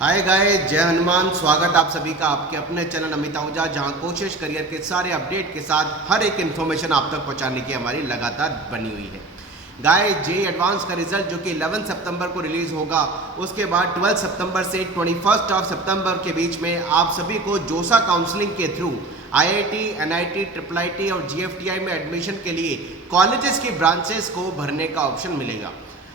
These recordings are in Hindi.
हाय गाइस, जय हनुमान। स्वागत आप सभी का आपके अपने चैनल अमित आहूजा, जहां कोशिश करियर के सारे अपडेट के साथ हर एक इन्फॉर्मेशन आप तक पहुंचाने की हमारी लगातार बनी हुई है। गाइस, जेईई एडवांस का रिजल्ट जो कि 11 सितंबर को रिलीज होगा, उसके बाद 12 सितंबर से 21 सितंबर के बीच में आप सभी को जोसा काउंसलिंग के through IIT, NIT, triple IT और जीएफटीआई में एडमिशन के लिए कॉलेजेस की ब्रांचेस को भरने का ऑप्शन मिलेगा।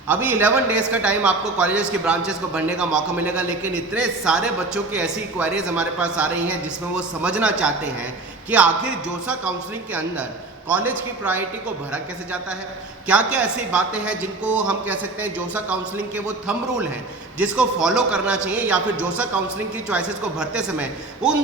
अभी 11 डेज का टाइम आपको कॉलेजेस की ब्रांचेस को भरने का मौका मिलेगा, लेकिन इतने सारे बच्चों की ऐसी क्वेरीज हमारे पास आ रही हैं जिसमें वो समझना चाहते हैं कि आखिर जोसा काउंसलिंग के अंदर कॉलेज की प्रायोरिटी को भरा कैसे जाता है। क्या क्या ऐसी बातें हैं जिनको हम कह सकते हैं जोसा काउंसलिंग के वो थंब रूल हैं जिसको फॉलो करना चाहिए, या फिर जोसा काउंसलिंग की चॉइसेस को भरते समय उन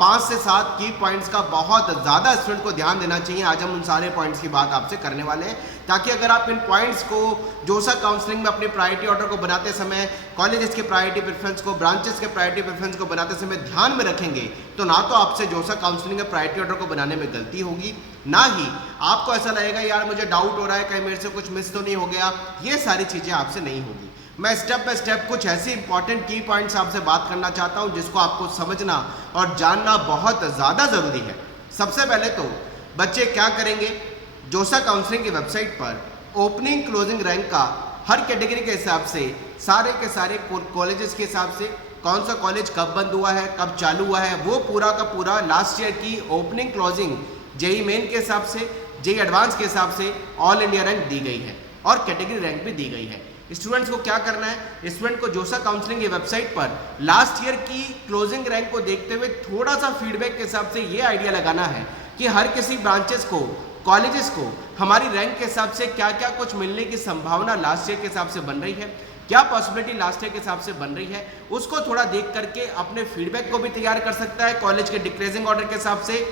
5 से 7 की पॉइंट्स का बहुत ज़्यादा स्टूडेंट को ध्यान देना चाहिए। आज हम उन सारे पॉइंट्स की बात आपसे करने वाले हैं, ताकि अगर आप इन पॉइंट्स को जोसा काउंसलिंग में अपनी प्रायोरिटी ऑर्डर को बनाते समय, कॉलेजेस के प्रायोरिटी प्रेफरेंस को, ब्रांचेस के प्रायोरिटी प्रेफरेंस को बनाते समय ध्यान में रखेंगे, तो ना तो आपसे जोसा काउंसलिंग में प्रायोरिटी ऑर्डर को बनाने में गलती होगी, ना ही आपको ऐसा लगेगा यार मुझे डाउट हो रहा है कहीं मेरे से कुछ मिस तो नहीं हो गया। ये सारी चीज़ें आपसे नहीं होगी। मैं स्टेप बाय स्टेप कुछ ऐसी इंपॉर्टेंट की पॉइंट्स आपसे बात करना चाहता हूं जिसको आपको समझना और जानना बहुत ज़्यादा ज़रूरी है। सबसे पहले तो बच्चे क्या करेंगे, जोसा काउंसलिंग की वेबसाइट पर ओपनिंग क्लोजिंग रैंक का हर कैटेगरी के हिसाब से, सारे के सारे कॉलेजेस के हिसाब से, कौन सा कॉलेज कब बंद हुआ है, कब चालू हुआ है, वो पूरा का पूरा लास्ट ईयर की ओपनिंग क्लोजिंग जेईई मेन के हिसाब से, जेईई एडवांस के हिसाब से ऑल इंडिया रैंक दी गई है और कैटेगरी रैंक भी दी गई है। स्टूडेंट्स को क्या करना है, स्टूडेंट को जोसा काउंसलिंग की वेबसाइट पर लास्ट ईयर की क्लोजिंग रैंक को देखते हुए थोड़ा सा फीडबैक के हिसाब से ये आइडिया लगाना है कि हर किसी ब्रांचेस को, कॉलेजेस को हमारी रैंक के हिसाब से क्या क्या कुछ मिलने की संभावना लास्ट ईयर के हिसाब से बन रही है, क्या पॉसिबिलिटी लास्ट ईयर के हिसाब से बन रही है, उसको थोड़ा देख करके अपने फीडबैक को भी तैयार कर सकता है कॉलेज के डिक्रीजिंग ऑर्डर के हिसाब से।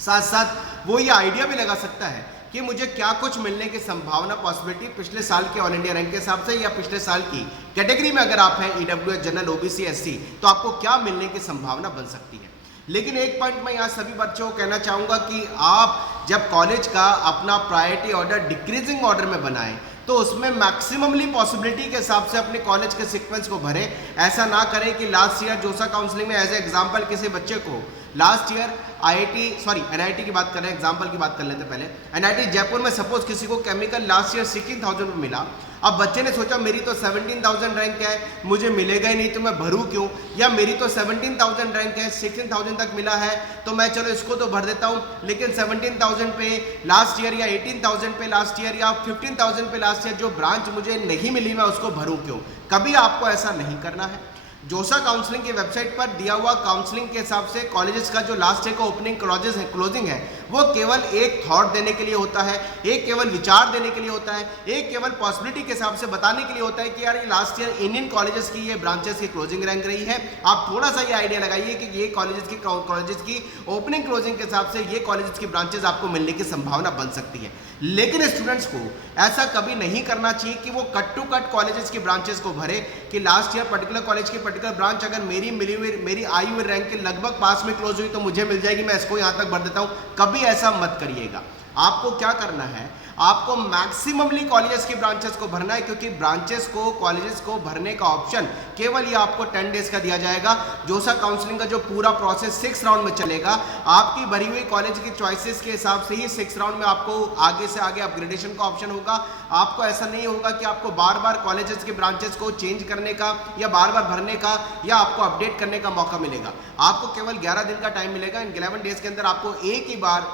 साथ साथ वो ये आइडिया भी लगा सकता है कि मुझे क्या कुछ मिलने की संभावना, पॉसिबिलिटी पिछले साल के ऑल इंडिया रैंक के हिसाब से, या पिछले साल की कैटेगरी में अगर आप हैं ईडब्ल्यूएस, जनरल, ओबीसी, एससी, तो आपको क्या मिलने की संभावना बन सकती है। लेकिन एक पॉइंट मैं यहाँ सभी बच्चों को कहना चाहूँगा कि आप जब कॉलेज का अपना प्रायोरिटी ऑर्डर डिक्रीजिंग ऑर्डर में बनाएं तो उसमें मैक्सिममली पॉसिबिलिटी के हिसाब से अपने कॉलेज के सीक्वेंस को भरें। ऐसा ना करें कि लास्ट ईयर जोसा काउंसलिंग में एज ए एग्जाम्पल किसी बच्चे को लास्ट ईयर एनआईटी की बात कर रहे हैं, एग्जाम्पल की बात कर लेते पहले। एनआईटी जयपुर में सपोज किसी को केमिकल लास्ट ईयर 16,000 में मिला। अब बच्चे ने सोचा मेरी तो 17,000 रैंक है, मुझे मिलेगा ही नहीं तो मैं भरूँ क्यों, या मेरी तो 17,000 रैंक है, 16,000 तक मिला है तो मैं चलो इसको तो भर देता हूँ, लेकिन 17,000 पे लास्ट ईयर या 18,000 पे लास्ट ईयर या 15,000 पे लास्ट ईयर जो ब्रांच मुझे नहीं मिली मैं उसको भरूँ क्यों। कभी आपको ऐसा नहीं करना है। जोसा काउंसलिंग की वेबसाइट पर दिया हुआ काउंसलिंग के हिसाब से कॉलेजेस का जो लास्ट ईयर का ओपनिंग क्लोजिंग है वो केवल एक थॉट देने के लिए होता है, एक केवल विचार देने के लिए होता है, एक केवल पॉसिबिलिटी के हिसाब से बताने के लिए होता है कि यार ये लास्ट ईयर इन कॉलेजेस की, ये ब्रांचेस की क्लोजिंग रैंक रही है। आप थोड़ा सा ये आइडिया लगाइए कि ये कॉलेजेस की ओपनिंग क्लोजिंग के हिसाब से ये कॉलेजेस की ब्रांचेस आपको मिलने की संभावना बन सकती है। लेकिन स्टूडेंट्स को ऐसा कभी नहीं करना चाहिए कि वो कट टू कट कॉलेजेस की ब्रांचेस को भरे कि लास्ट ईयर पर्टिकुलर कॉलेज की पर्टिकुलर ब्रांच अगर मेरी आई हुई रैंक के लगभग पास में क्लोज हुई तो मुझे मिल जाएगी, मैं इसको यहाँ तक भर देता हूँ। कभी ऐसा मत करिएगा। आपको क्या करना है, आपको मैक्सिममली कॉलेजेस की ब्रांचेस को भरना है, क्योंकि ब्रांचेस को, कॉलेजेस को भरने का ऑप्शन केवल ये आपको 10 डेज का दिया जाएगा। जोसा काउंसलिंग का जो पूरा प्रोसेस 6 राउंड में चलेगा, आपकी भरी हुई कॉलेज की चॉइसेस के हिसाब से ही 6 राउंड में आपको आगे से आगे अपग्रेडेशन का ऑप्शन होगा। आपको ऐसा नहीं होगा कि आपको बार बार कॉलेजेस की ब्रांचेस को चेंज करने का या बार बार भरने का या आपको अपडेट करने का मौका मिलेगा। आपको केवल 11 दिन का टाइम मिलेगा। इन 11 डेज के अंदर आपको एक ही बार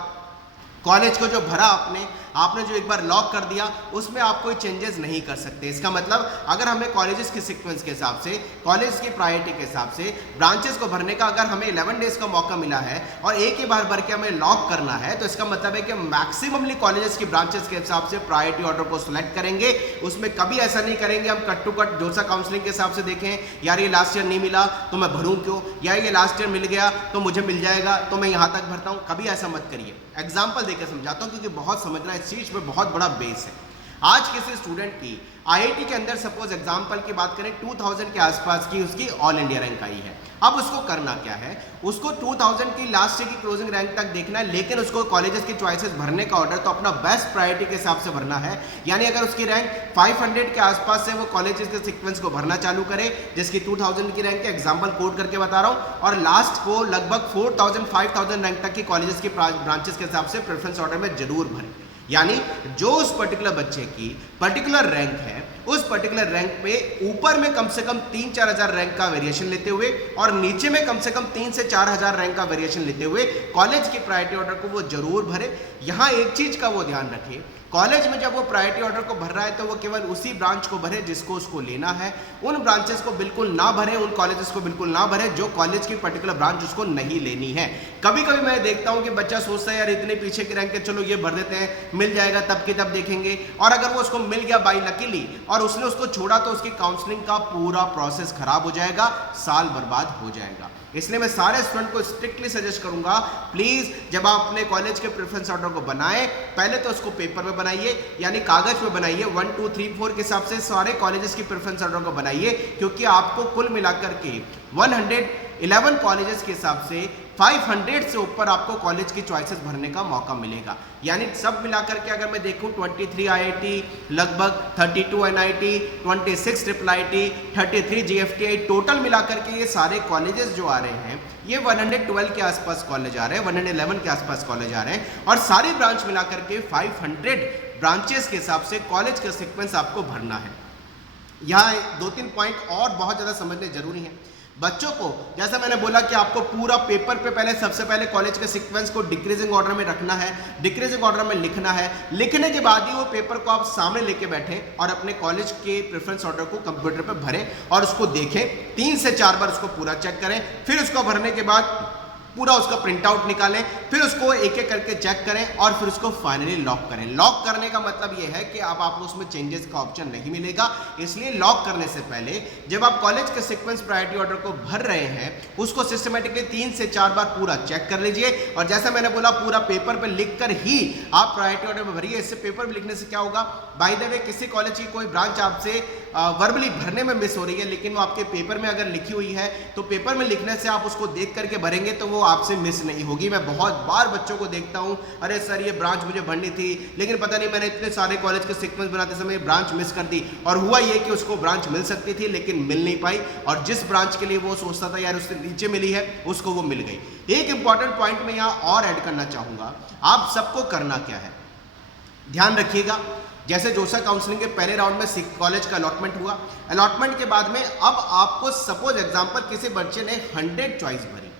कॉलेज को जो भरा आपने जो एक बार लॉक कर दिया उसमें आप कोई चेंजेस नहीं कर सकते। इसका मतलब अगर हमें कॉलेजेस के सीक्वेंस के हिसाब से, कॉलेज की प्रायोरिटी के हिसाब से ब्रांचेस को भरने का अगर हमें 11 डेज का मौका मिला है और एक ही बार भर के हमें लॉक करना है, तो इसका मतलब है कि मैक्सिममली कॉलेजेस की ब्रांचेस के हिसाब से प्रायोरिटी ऑर्डर को सिलेक्ट करेंगे। उसमें कभी ऐसा नहीं करेंगे हम कट टू कट जोसा काउंसलिंग के हिसाब से देखें यार ये लास्ट ईयर नहीं मिला तो मैं भरूँ क्यों, या ये लास्ट ईयर मिल गया तो मुझे मिल जाएगा तो मैं यहाँ तक भरता हूँ। कभी ऐसा मत करिए। एग्जाम्पल देकर समझाता हूँ क्योंकि बहुत समझना इस चीज में बहुत बड़ा बेस है। आज किसी स्टूडेंट की आईआईटी के अंदर सपोज एग्जांपल की बात करें 2000 के आसपास की उसकी ऑल इंडिया रैंक आई है। अब उसको करना क्या है, उसको 2000 की लास्ट ईयर की क्लोजिंग रैंक तक देखना है, लेकिन उसको कॉलेजेस की चॉइसेस भरने का ऑर्डर तो अपना बेस्ट प्रायोरिटी के हिसाब से भरना है। यानी अगर उसकी रैंक 500 के आसपास से वो कॉलेजेस के सीक्वेंस को भरना चालू करे, जिसकी 2000 की रैंक है, एग्जांपल कोड करके बता रहा हूं, और लास्ट को लगभग 4000 5000 रैंक तक की कॉलेजेस की ब्रांचेस के हिसाब से प्रेफरेंस ऑर्डर में जरूर भरे। यानी जो उस पर्टिकुलर बच्चे की पर्टिकुलर रैंक है, उस पर्टिकुलर रैंक पे ऊपर में कम से कम 3-4 हजार रैंक का वेरिएशन लेते हुए और नीचे में कम से कम 3 से 4 हजार रैंक का वेरिएशन लेते हुए कॉलेज की प्रायोरिटी ऑर्डर को वो जरूर भरे। यहां एक चीज का वो ध्यान रखे, कॉलेज में जब वो प्रायोरिटी ऑर्डर को भर रहा है तो वो केवल उसी ब्रांच को भरे जिसको उसको लेना है। उन ब्रांचेस को बिल्कुल ना भरे, उन कॉलेजेस को बिल्कुल ना भरे जो कॉलेज की पर्टिकुलर ब्रांच उसको नहीं लेनी है। कभी कभी मैं देखता हूं कि बच्चा सोचता है यार इतने पीछे की रैंक है, चलो ये भर देते हैं, मिल जाएगा तब की तब देखेंगे, और अगर वो उसको मिल गया बाई लकीली और उसने उसको छोड़ा तो उसकी काउंसलिंग का पूरा प्रोसेस खराब हो जाएगा, साल बर्बाद हो जाएगा। इसलिए मैं सारे स्टूडेंट को स्ट्रिक्टली सजेस्ट करूंगा, प्लीज जब आप अपने कॉलेज के प्रेफरेंस ऑर्डर को बनाएं, पहले तो उसको पेपर में बनाइए, यानी कागज पे बनाइए। 1 2 3 4 के हिसाब से सारे कॉलेजेस की प्रेफरेंस ऑर्डर को बनाइए, क्योंकि आपको कुल मिलाकर के 111 कॉलेजेस के हिसाब से 500 से ऊपर आपको कॉलेज की चॉइसेस भरने का मौका मिलेगा। यानी सब मिलाकर के अगर मैं देखूं 23 आईआईटी, लगभग 32 NIT, 26 triple IT, 33 GFTI, total मिलाकर के ये सारे कॉलेजेस जो आ रहे हैं ये 112 के आसपास कॉलेज आ रहे हैं, 111 के आसपास कॉलेज आ रहे हैं, और सारी ब्रांच मिलाकर के 500 ब्रांचेस के हिसाब से कॉलेज का सीक्वेंस आपको भरना है। यहाँ 2-3 पॉइंट और बहुत ज़्यादा समझने जरूरी है। बच्चों को जैसा मैंने बोला कि आपको पूरा पेपर पे पहले सबसे पहले कॉलेज के सीक्वेंस को डिक्रीजिंग ऑर्डर में रखना है, डिक्रीजिंग ऑर्डर में लिखना है। लिखने के बाद ही वो पेपर को आप सामने लेके बैठें और अपने कॉलेज के प्रेफरेंस ऑर्डर को कंप्यूटर पे भरें और उसको देखें, 3 से 4 बार उसको पूरा चेक करें, फिर उसको भरने के बाद पूरा उसका प्रिंट आउट निकालें, फिर उसको एक एक करके चेक करें और फिर उसको फाइनली लॉक करें। लॉक करने का मतलब यह है कि अब आपको उसमें चेंजेस का ऑप्शन नहीं मिलेगा। इसलिए लॉक करने से पहले जब आप कॉलेज के सीक्वेंस प्रायोरिटी ऑर्डर को भर रहे हैं, उसको सिस्टमेटिकली 3 से 4 बार पूरा चेक कर लीजिए। और जैसा मैंने बोला, पूरा पेपर पर लिख कर ही आप प्रायोरिटी ऑर्डर में भरिए। इससे पेपर में लिखने से क्या होगा, बाय द वे किसी कॉलेज की कोई ब्रांच आपसे वर्बली भरने में मिस हो रही है, लेकिन वो आपके पेपर में अगर लिखी हुई है तो पेपर में लिखने से आप उसको देख करके भरेंगे तो वो आपसे मिस नहीं होगी। मैं बहुत बार बच्चों को देखता हूं, अरे सर ये ब्रांच मुझे भरनी थी, लेकिन पता नहीं मैंने इतने सारे कॉलेज के सीक्वेंस बनाते समय ब्रांच मिस कर दी। और हुआ ये कि उसको ब्रांच मिल सकती थी लेकिन मिल नहीं पाई, और जिस ब्रांच के लिए वो सोचता था यार उससे नीचे मिली है, उसको वो मिल गई। एक इंपॉर्टेंट पॉइंट मैं यहां और ऐड करना चाहूंगा, आप सबको करना क्या है, ध्यान रखिएगा। जैसे जोसा काउंसलिंग के पहले राउंड में कॉलेज का अलॉटमेंट हुआ, अलॉटमेंट के बाद में अब आपको सपोज एग्जांपल किसी बच्चे ने 100 चॉइस भरी,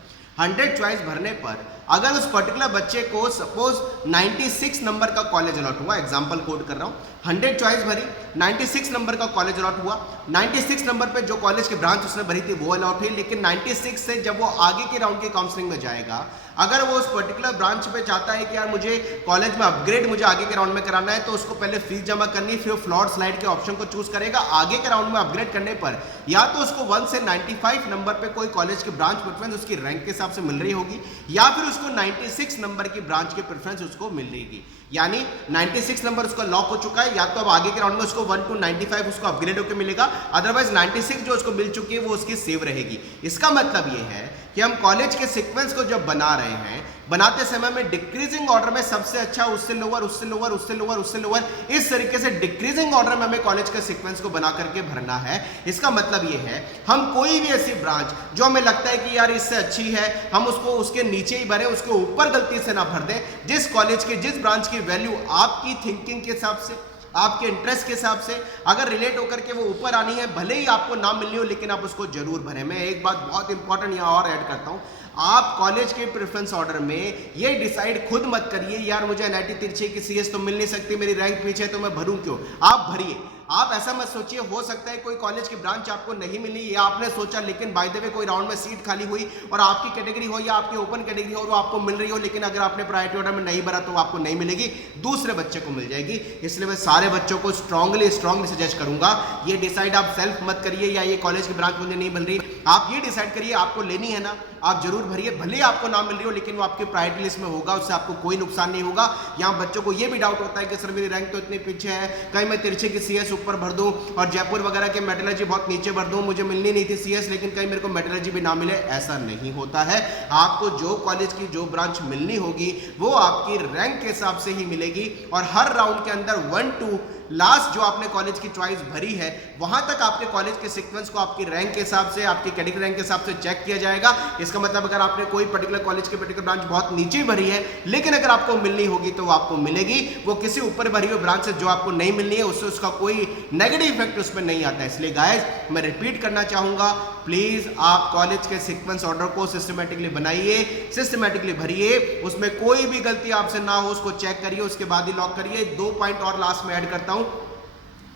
100 चॉइस भरने पर अगर उस पर्टिकुलर बच्चे को सपोज 96 नंबर का कॉलेज अलॉट हुआ, एग्जांपल कोड कर रहा हूं, 100 चॉइस भरी, 96 नंबर का कॉलेज अलॉट हुआ, 96 नंबर पे जो कॉलेज की ब्रांच उसने भरी थी वो अलॉट हुई, लेकिन 96 से जब वो आगे के राउंड की काउंसलिंग में जाएगा, अगर वो उस पर्टिकुलर ब्रांच पे चाहता है कि यार मुझे कॉलेज में अपग्रेड मुझे आगे के राउंड में कराना है, तो उसको पहले फीस जमा करनी, फिर फ्लॉट स्लाइड के ऑप्शन को चूज करेगा। आगे के राउंड में अपग्रेड करने पर या तो उसको 1 से 95 नंबर पे कोई कॉलेज की ब्रांच प्रेफरेंस उसकी रैंक के हिसाब से मिल रही होगी, या फिर उसको 96 नंबर की ब्रांच की प्रेफरेंस उसको मिल रही। यानी 96 नंबर उसका लॉक हो चुका है, या तो अब आगे के राउंड में उसको 1 to 95 उसको अपग्रेड होकर मिलेगा, अदरवाइज 96 जो उसको मिल चुकी है वो उसकी सेव रहेगी। इसका मतलब ये है कि हम कॉलेज के सीक्वेंस को जब बना रहे हैं, बनाते समय में डिक्रीजिंग ऑर्डर में सबसे अच्छा, उससे लोअर, उससे लोअर, उससे लोअर, उससे लोअर, इस तरीके से डिक्रीजिंग ऑर्डर में हमें कॉलेज के सीक्वेंस को बना करके भरना है। इसका मतलब ये है हम कोई भी ऐसी ब्रांच जो हमें लगता है कि यार इससे अच्छी है, हम उसको उसके नीचे ही भरें, उसके ऊपर गलती से ना भर दें। जिस कॉलेज की, जिस ब्रांच की वैल्यू आपकी थिंकिंग के हिसाब से, आपके इंटरेस्ट के हिसाब से अगर रिलेट होकर के वो ऊपर आनी है, भले ही आपको ना मिलनी हो, लेकिन आप उसको जरूर भरें। मैं एक बात बहुत इंपॉर्टेंट यहां और ऐड करता हूं, आप कॉलेज के प्रेफरेंस ऑर्डर में ये डिसाइड खुद मत करिए यार मुझे एनआईटी तिरछी की सीएस तो मिल नहीं सकती, मेरी रैंक पीछे है तो मैं भरूं क्यों। आप भरिए, आप ऐसा मत सोचिए हो सकता है कोई कॉलेज की ब्रांच आपको नहीं मिली, या आपने सोचा लेकिन बाय द वे कोई राउंड में सीट खाली हुई और आपकी कैटेगरी हो या आपकी ओपन कैटेगरी हो और वो आपको मिल रही हो, लेकिन अगर आपने प्रायोरिटी ऑर्डर में नहीं भरा तो आपको नहीं मिलेगी, दूसरे बच्चे को मिल जाएगी। इसलिए मैं सारे बच्चों को स्ट्रांगली सजेस्ट करूंगा, ये डिसाइड आप सेल्फ मत करिए या ये कॉलेज की ब्रांच मुझे नहीं मिल रही, आप ये डिसाइड करिए आपको लेनी है ना, आप जरूर भरिए, भले आपको ना मिल रही हो लेकिन वो आपकी प्रायोरिटी लिस्ट में होगा, उससे आपको कोई नुकसान नहीं होगा। यहाँ बच्चों को ये भी डाउट होता है कि सर मेरी रैंक तो इतनी पीछे है, कहीं मैं तिरछे की सीएस ऊपर भर दूं और जयपुर वगैरह के मेटलर्जी बहुत नीचे भर दूं, मुझे मिलनी नहीं थी सीएस लेकिन कहीं मेरे को मेटलर्जी भी ना मिले। ऐसा नहीं होता है। आपको जो कॉलेज की जो ब्रांच मिलनी होगी वो आपकी रैंक के हिसाब से ही मिलेगी और हर राउंड के अंदर 1 to लास्ट जो आपने कॉलेज की चॉइस भरी है वहां तक आपके कॉलेज के सीक्वेंस को आपकी रैंक के हिसाब से, आपकी कैटेगरी रैंक के हिसाब से चेक किया जाएगा। इसका मतलब अगर आपने कोई पर्टिकुलर कॉलेज की पर्टिकुलर ब्रांच बहुत नीचे भरी है लेकिन अगर आपको मिलनी होगी तो वो आपको मिलेगी। वो किसी ऊपर भरी हुई ब्रांच से जो आपको नहीं मिलनी है उससे उसका कोई नेगेटिव इफेक्ट उसमें नहीं आता है। इसलिए गाइस मैं रिपीट करना चाहूंगा, प्लीज आप कॉलेज के सीक्वेंस ऑर्डर को सिस्टमेटिकली बनाइए, सिस्टमेटिकली भरिए, उसमें कोई भी गलती आपसे ना हो उसको चेक करिए, उसके बाद ही लॉक करिए। 2 पॉइंट और लास्ट में ऐड करता हूं।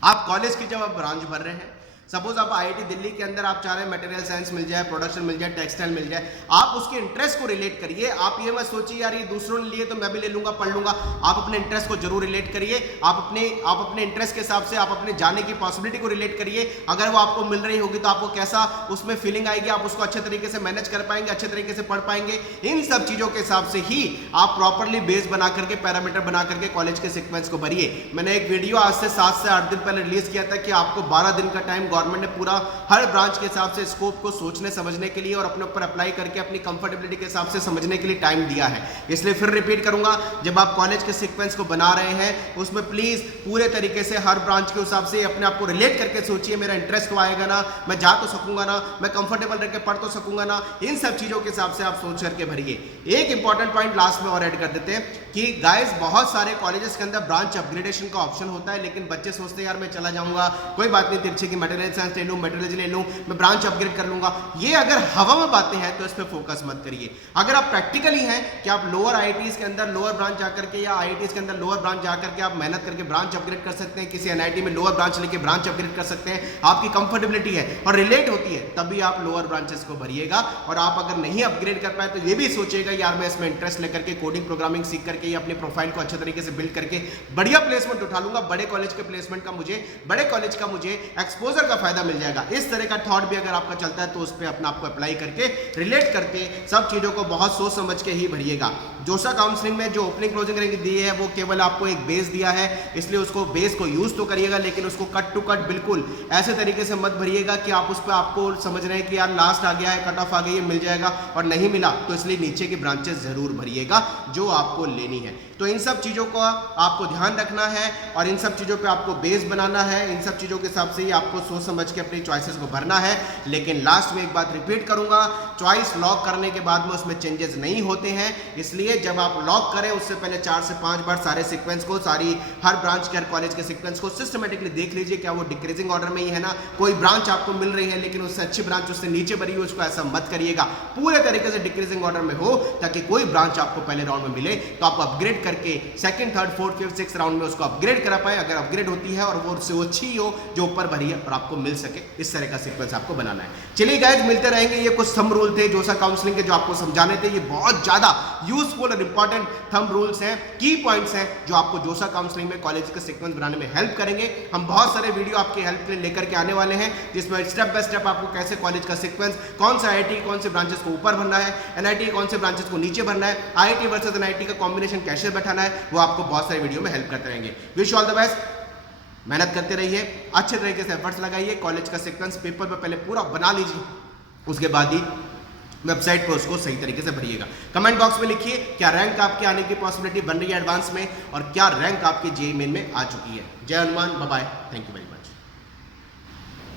आप कॉलेज की जब आप ब्रांच भर रहे हैं, सपोज आप आईआईटी दिल्ली के अंदर आप चाह रहे हैं मटेरियल साइंस मिल जाए, प्रोडक्शन मिल जाए, टेक्सटाइल मिल जाए, आप उसके इंटरेस्ट को रिलेट करिए। आप ये मत सोचिए यार ये दूसरों ने लिए तो मैं भी ले लूंगा, पढ़ लूंगा। आप अपने इंटरेस्ट को जरूर रिलेट करिए। आप अपने इंटरेस्ट के हिसाब से आप अपने जाने की पॉसिबिलिटी को रिलेट करिए। अगर वो आपको मिल रही होगी तो आपको कैसा उसमें फीलिंग आएगी, आप उसको अच्छे तरीके से मैनेज कर पाएंगे, अच्छे तरीके से पढ़ पाएंगे। इन सब चीजों के हिसाब से ही आप प्रॉपरली बेस बना करके, पैरामीटर बना करके कॉलेज के सीक्वेंस को भरिए। मैंने एक वीडियो आज से 7 से 8 दिन पहले रिलीज किया था कि आपको 12 दिन का टाइम गवर्नमेंट ने पूरा हर ब्रांच के हिसाब से स्कोप को सोचने समझने के लिए और अपने ऊपर अप्लाई करके अपनी कंफर्टेबिलिटी के हिसाब से समझने के लिए टाइम दिया है। इसलिए फिर रिपीट करूंगा, जब आप कॉलेज के सीक्वेंस को बना रहे हैं उसमें प्लीज पूरे तरीके से हर ब्रांच के हिसाब से अपने आप को रिलेट करके सोचिए, मेरा इंटरेस्ट तो आएगा ना, मैं जा तो सकूंगा ना, मैं कंफर्टेबल रह के पढ़ तो सकूंगा ना। इन सब चीजों के हिसाब से आप सोच करके भरिए। एक इंपॉर्टेंट पॉइंट लास्ट में और ऐड कर देते हैं कि गाइस बहुत सारे कॉलेजेस के अंदर ब्रांच अपग्रेडेशन का ऑप्शन होता है, लेकिन बच्चे सोचते हैं यार मैं चला जाऊंगा, कोई बात नहीं, तिरछे की मटेरियल साइंस ले लूं, मेट्रोलॉजी ले लूं, मैं ब्रांच अपग्रेड कर लूंगा। ये अगर हवा में बातें हैं तो इस पे फोकस मत करिए। अगर आप प्रैक्टिकली हैं कि आप लोअर आईआईटीज के अंदर लोअर ब्रांच जाकर के या आईआईटीज के अंदर लोअर ब्रांच जाकर के आप मेहनत करके ब्रांच अपग्रेड कर सकते हैं, किसी एनआईटी में लोअर ब्रांच लेके ब्रांच अपग्रेड कर सकते हैं, आपकी कंफर्टेबिलिटी है और रिलेट होती है, तभी आप लोअर ब्रांचेस को भरिएगा। और आप अगर नहीं अपग्रेड कर पाए तो ये भी सोचिएगा यार मैं इसमें इंटरेस्ट लेकर के कोडिंग प्रोग्रामिंग सीख करके अपने प्रोफाइल को अच्छे तरीके से बिल्ड करके बढ़िया प्लेसमेंट उठा लूंगा, बड़े कॉलेज के प्लेसमेंट का मुझे, बड़े कॉलेज का मुझे एक्सपोजर का फायदा मिल जाएगा। इस तरह का थॉट भी अगर आपका चलता है तो उस पर अपना आपको अप्लाई करके रिलेट करके सब चीजों को बहुत सोच समझ के ही भरिएगा। जोसा काउंसलिंग में जो ओपनिंग क्लोजिंग रैंक दी है वो केवल आपको एक बेस दिया है, इसलिए उसको बेस को यूज तो करिएगा लेकिन उसको कट टू कट बिल्कुल ऐसे तरीके से मत भरिएगा कि आप उस पर आपको समझ रहे हैं कि यार लास्ट आ गया है, कट ऑफ आ गई है, मिल जाएगा, और नहीं मिला तो इसलिए नीचे की ब्रांचेस जरूर भरिएगा जो आपको लेनी है। तो इन सब चीजों को आपको ध्यान रखना है और इन सब चीजों पे आपको बेस बनाना है। इन सब चीजों के हिसाब से ही आपको सोच समझ के अपनी चॉइसेस को भरना है। लेकिन लास्ट में एक बात रिपीट करूंगा, चॉइस लॉक करने के बाद में उसमें चेंजेस नहीं होते हैं, इसलिए जब आप लॉक करें उससे पहले 4 से 5 बार सारे सीक्वेंस को, सारी हर ब्रांच के हर कॉलेज के सीक्वेंस को सिस्टमेटिकली देख लीजिए क्या वो डिक्रीजिंग ऑर्डर में ही है ना। कोई ब्रांच आपको मिल रही है लेकिन उससे अच्छी ब्रांच उससे नीचे भरी हो, उसको ऐसा मत करिएगा, पूरे तरीके से डिक्रीजिंग ऑर्डर में हो ताकि कोई ब्रांच आपको पहले राउंड में मिले तो आप अपग्रेड करके second, third, fourth, fifth, sixth round में उसको अपग्रेड करा पाए। अगर अपग्रेड होती है और वो उससे अच्छी हो जो ऊपर भरी है और आपको मिल सके, इस तरह का सीक्वेंस आपको बनाना है। चलिए गाइस मिलते रहेंगे। ये कुछ थंब रूल थे जोसा काउंसलिंग के जो आपको समझाने थे, ये बहुत ज्यादा यूजफुल और इंपॉर्टेंट थंब रूल्स हैं, की पॉइंट्स हैं जो आपको जोसा काउंसलिंग में कॉलेज के सीक्वेंस बनाने में हेल्प करेंगे। हम बहुत सारे वीडियो आपकी हेल्प के लिए लेकर के आने वाले हैं जिसमें स्टेप बाय स्टेप आपको कैसे कॉलेज का सीक्वेंस, कौन सा आईआईटी कौन से ब्रांचेस को ऊपर भरना है, एनआईटी कौन से ब्रांचेस को नीचे भरना है, आईआईटी वर्सेस एनआईटी का कॉम्बिनेशन कैसे बैठाना है, वो आपको बहुत सारे वीडियो में हेल्प करते रहेंगे। विश ऑल द बेस्ट, मेहनत करते रहिए, अच्छे तरीके से एफर्ट्स लगाइए, कॉलेज का सीक्वेंस पेपर पर पहले पूरा बना लीजिए, उसके बाद ही वेबसाइट पर उसको सही तरीके से भरिएगा। कमेंट बॉक्स में लिखिए क्या रैंक आपके आने की पॉसिबिलिटी बन रही है एडवांस में और क्या रैंक आपके जेईई मेन में आ चुकी है। जय Hanuman, bye bye, thank you very much.